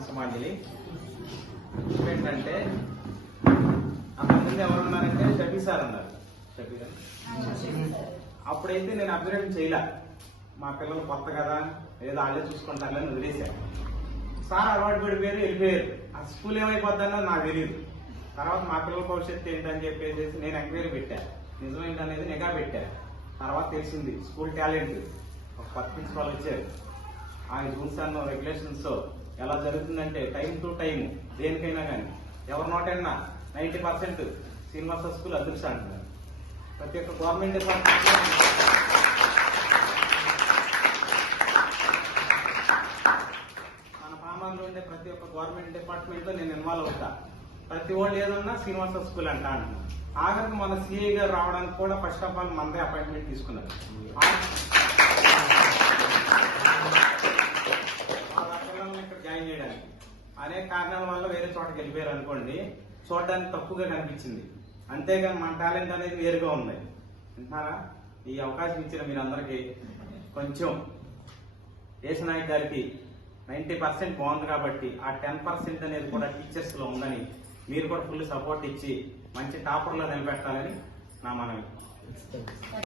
వంశమాంజలి. ఏంటంటే అంతకుముందు ఎవరున్నారంటే షఫీ సార్ అన్నారు. షఫీ గారు అప్పుడైతే నేను అబ్జర్వేషన్ చేయలే, మా పిల్లలు కొత్త కదా ఏదో వాళ్ళే చూసుకుంటారని వదిలేశారు. సార్ అలవాటు పడిపోయారు, వెళ్ళిపోయారు. ఆ స్కూల్ ఏమైపోతుందో నాకు తెలియదు. తర్వాత మా పిల్లల భవిష్యత్తు ఏంటని చెప్పేసి నేను ఎంక్వైరీ పెట్టాను, నిజమేంటనేది నిఘా పెట్టాను. తర్వాత తెలిసింది స్కూల్ టాలెంట్ ఒక 10 ప్రిన్సిపాల్ వచ్చారు. ఆయన రూల్స్ అండ్ రెగ్యులేషన్స్ ఎలా జరుగుతుందంటే టైం టు టైం దేనికైనా కానీ ఎవరి నోటైనా 90% శ్రీనివాస స్కూల్ అదృష్టం అంటున్నారు. ప్రతి ఒక్క గవర్నమెంట్ డిపార్ట్మెంట్ మన పామాల్లో ఉండే ప్రతి ఒక్క గవర్నమెంట్ డిపార్ట్మెంట్ లో నేను ఇన్వాల్వ్ అవుతా. ప్రతి వాళ్ళు ఏదన్నా శ్రీనివాస స్కూల్ అంటున్నాను. ఆఖరికి మన సిఐ గారు రావడానికి కూడా ఫస్ట్ ఆఫ్ ఆల్ మనదే అపాయింట్మెంట్ తీసుకున్నారు. ఇక్కడ జాయిన్ చేయడానికి అనేక కారణాల వల్ల వేరే చోటకి వెళ్ళిపోయారు అనుకోండి, చూడడానికి తప్పుగా కనిపించింది. అంతేగాని మన టాలెంట్ అనేది వేరుగా ఉంది. వింటున్నారా? ఈ అవకాశం ఇచ్చిన మీరందరికీ కొంచెం ఏసునాయక్ గారికి 90% బాగుంది కాబట్టి ఆ 10% అనేది కూడా టీచర్స్ లో ఉందని మీరు కూడా ఫుల్ సపోర్ట్ ఇచ్చి మంచి టాపర్లో నిలబెట్టాలని నా మనవి.